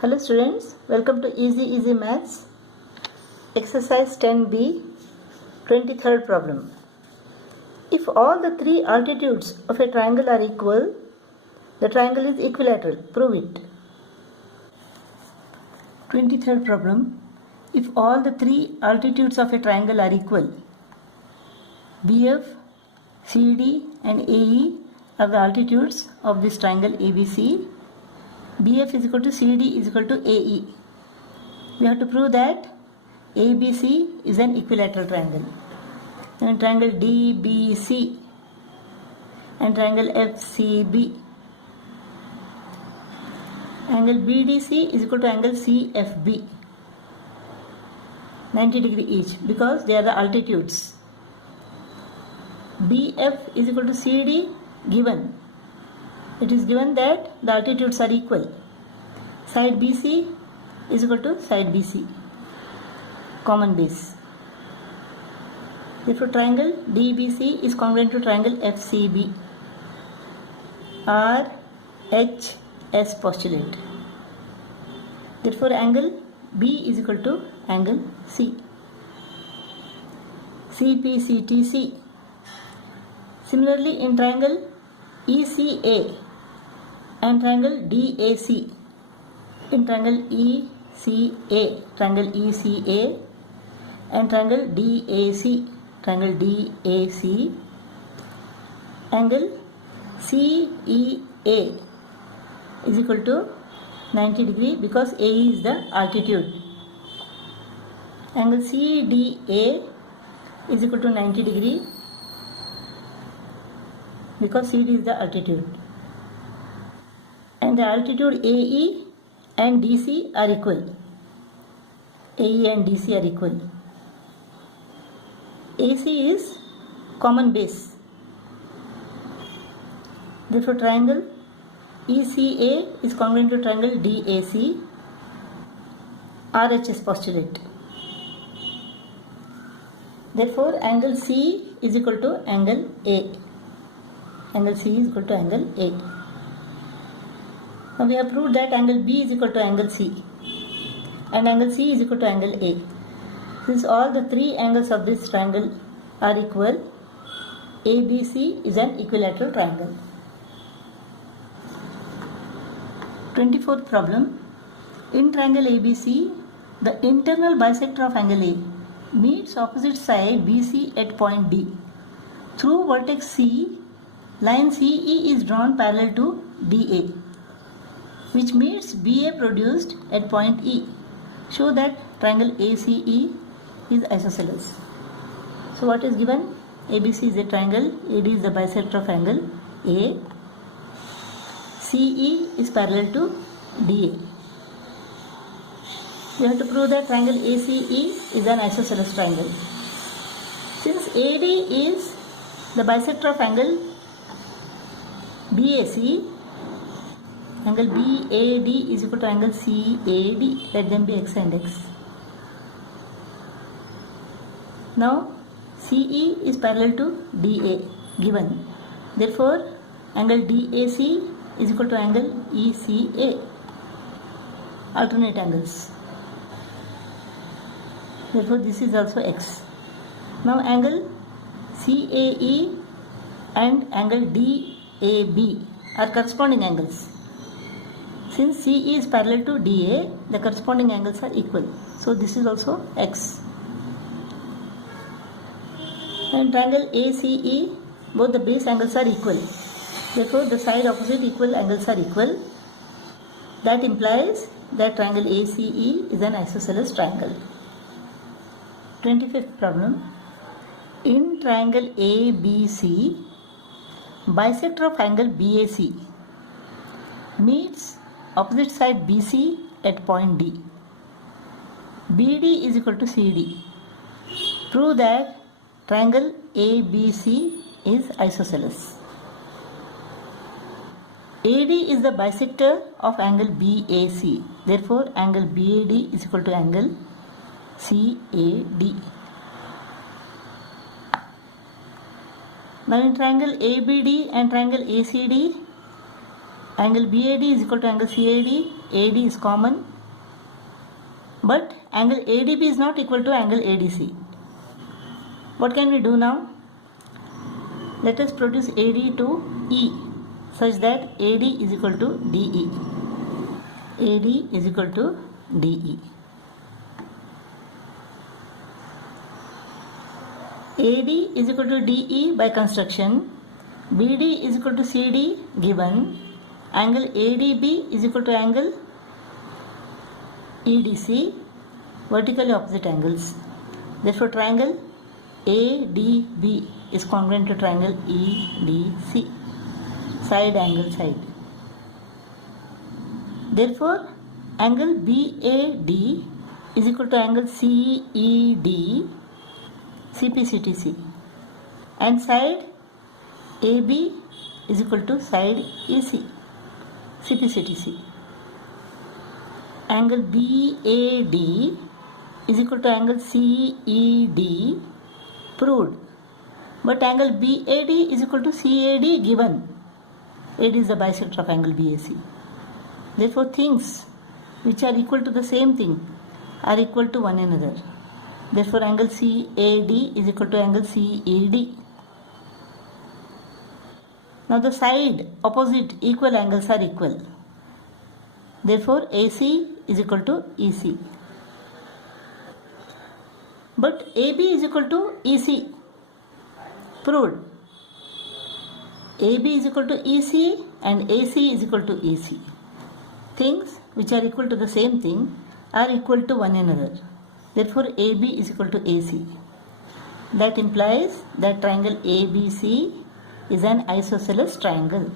Hello students, welcome to Easy Maths. Exercise 10b, 23rd problem. If all the three altitudes of a triangle are equal, the triangle is equilateral. Prove it. 23rd problem. If all the three altitudes of a triangle are equal, BF, CD and AE are the altitudes of this triangle ABC. BF is equal to CD is equal to AE. We have to prove that ABC is an equilateral triangle. And triangle DBC and triangle FCB. Angle BDC is equal to angle CFB. 90 degree each because they are the altitudes. BF is equal to CD given. It is given that the altitudes are equal. Side BC is equal to side BC. Common base. Therefore, triangle DBC is congruent to triangle FCB. RHS postulate. Therefore, angle B is equal to angle C. CPCTC. Similarly, in triangle ECA and triangle DAC. In triangle ECA and triangle DAC, angle CEA is equal to 90 degree because AE is the altitude. Angle CDA is equal to 90 degree because CD is the altitude. And the altitude AE and DC are equal. AE and DC are equal. AC is common base. Therefore, triangle ECA is congruent to triangle DAC. RHS postulate. Therefore, angle C is equal to angle A. Angle C is equal to angle A. Now we have proved that angle B is equal to angle C and angle C is equal to angle A. Since all the three angles of this triangle are equal, ABC is an equilateral triangle. 24th problem. In triangle ABC, the internal bisector of angle A meets opposite side BC at point D. Through vertex C, line CE is drawn parallel to DA, which meets BA produced at point E. Show that triangle ACE is isosceles. So what is given? ABC is a triangle, AD is the bisector of angle A, CE is parallel to DA. We have to prove that triangle ACE is an isosceles triangle. Since AD is the bisector of angle BAC, angle BAD is equal to angle CAD. Let them be x and x. Now CE is parallel to DA given. Therefore, angle DAC is equal to angle ECA. Alternate angles. Therefore, this is also x. Now, angle CAE and angle DAB are corresponding angles. Since CE is parallel to DA, the corresponding angles are equal. So, this is also x. And triangle ACE, both the base angles are equal. Therefore, the side opposite equal angles are equal. That implies that triangle ACE is an isosceles triangle. 25th problem. In triangle ABC, bisector of angle BAC meets opposite side BC at point D. BD is equal to CD. Prove that triangle ABC is isosceles. AD is the bisector of angle BAC. Therefore, angle BAD is equal to angle CAD. Now in triangle ABD and triangle ACD, Angle BAD is equal to angle CAD. AD is common. But angle ADB is not equal to angle ADC. What can we do now? Let us produce AD to E such that AD is equal to DE. AD is equal to DE. AD is equal to DE by construction. BD is equal to CD given. Angle ADB is equal to angle EDC, vertically opposite angles. Therefore, triangle ADB is congruent to triangle EDC, side angle side. Therefore, angle BAD is equal to angle CED, CPCTC, and side AB is equal to side EC, CPCTC. Angle BAD is equal to angle CED, proved. But angle BAD is equal to CAD given. AD is the bisector of angle BAC. Therefore, things which are equal to the same thing are equal to one another. Therefore, angle CAD is equal to angle CED. Now, the side opposite equal angles are equal. Therefore, AC is equal to EC. But AB is equal to EC. Proved. AB is equal to EC and AC is equal to EC. Things which are equal to the same thing are equal to one another. Therefore, AB is equal to AC. That implies that triangle ABC is an isosceles triangle.